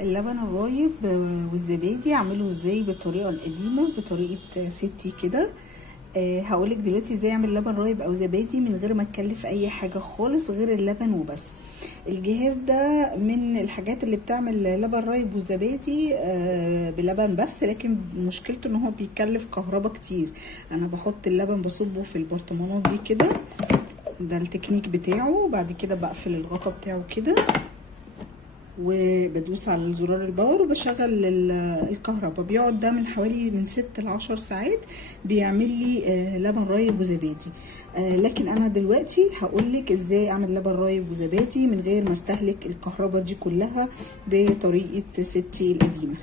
اللبن الرايب والزبادي اعمله ازاي بالطريقه القديمه بطريقه ستي كده. هقولك دلوقتي ازاي اعمل لبن رايب او زبادي من غير ما اتكلف اي حاجه خالص غير اللبن وبس. الجهاز ده من الحاجات اللي بتعمل لبن رايب والزبادي بلبن بس، لكن مشكلته ان هو بيكلف كهرباء كتير. انا بحط اللبن بصبه في البرطمانات دي كده، ده التكنيك بتاعه. وبعد كده بقفل الغطا بتاعه كده وبدوس على زرار الباور وبشغل الكهرباء. بيقعد ده من حوالي من 6 ل 10 ساعات بيعمل لي لبن رايب وزبادي. لكن انا دلوقتي هقولك ازاي اعمل لبن رايب وزبادي من غير ما استهلك الكهرباء دي كلها بطريقه ستي القديمه.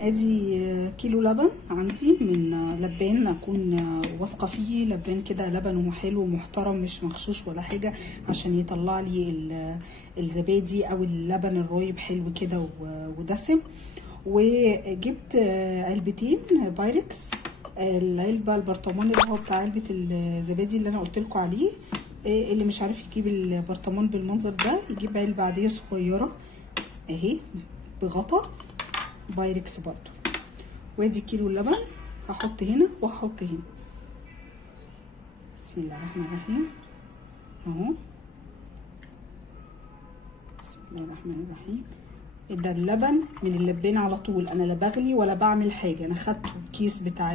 ادي كيلو لبن عندي من لبان اكون واثقه فيه، لبان كده لبنه حلو ومحترم مش مغشوش ولا حاجه، عشان يطلع لي الزبادي او اللبن الرايب حلو كده ودسم. وجبت علبتين بايركس، العلبه البرطمان اللي هو بتاع علبه الزبادي اللي انا قلت لكم عليه. اللي مش عارف يجيب البرطمان بالمنظر ده يجيب علبه عاديه صغيره اهي بغطا بايركس برضو. وادي كيلو اللبن هحط هنا وهحط هنا. بسم الله الرحمن الرحيم اهو، بسم الله الرحمن الرحيم. ده اللبن من اللبان على طول، انا لا بغلي ولا بعمل حاجه. انا خدته الكيس بتاع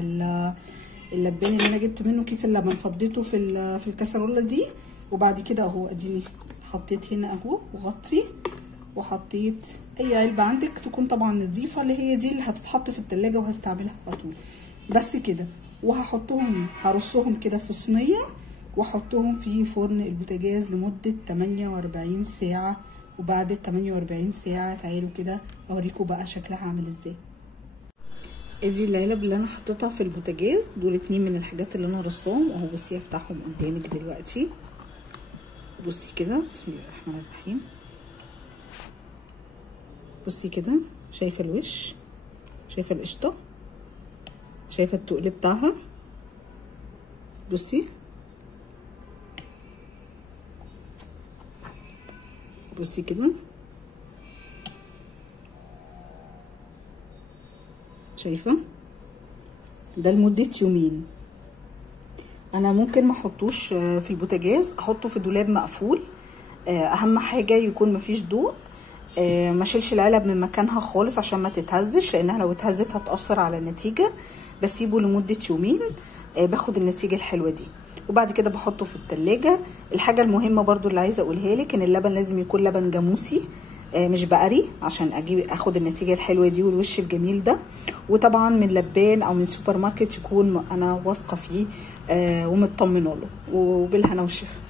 اللبان اللي انا جبت منه كيس اللبن، فضيته في الكاسرولة دي، وبعد كده اهو اديني حطيت هنا اهو وغطي، وحطيت اي علبه عندك تكون طبعا نظيفه، اللي هي دي اللي هتتحط في التلاجة وهستعملها على طول. بس كده، وهحطهم هرصهم كده في صينيه واحطهم في فرن البوتاجاز لمده 48 ساعه. وبعد ال 48 ساعه تعالوا كده اوريكم بقى شكلها عامل ازاي. ادي العلب اللي انا حطيتها في البوتاجاز، دول 2 من الحاجات اللي انا رصاهم اهو. بصي هفتحهم قدامك دلوقتي، بصي كده. بسم الله الرحمن الرحيم. بصي كده، شايفه الوش، شايفه القشطه، شايفه التقل بتاعها. بصي بصي كده، شايفه ده لمده يومين. انا ممكن ما احطوش في البوتاجاز، احطه في دولاب مقفول. اهم حاجه يكون مفيش ضوء. ما اشيلش العلب من مكانها خالص عشان ما تتهزش، لانها لو اتهزت هتأثر على النتيجة. بسيبه لمدة يومين باخد النتيجة الحلوة دي، وبعد كده بحطه في التلاجة. الحاجة المهمة برضو اللي عايزة اقولها لك ان اللبن لازم يكون لبن جاموسي مش بقري، عشان اخد النتيجة الحلوة دي والوش الجميل ده. وطبعا من لبان او من سوبر ماركت يكون انا واثقة فيه ومطمنه له. وبالهنا والشفا.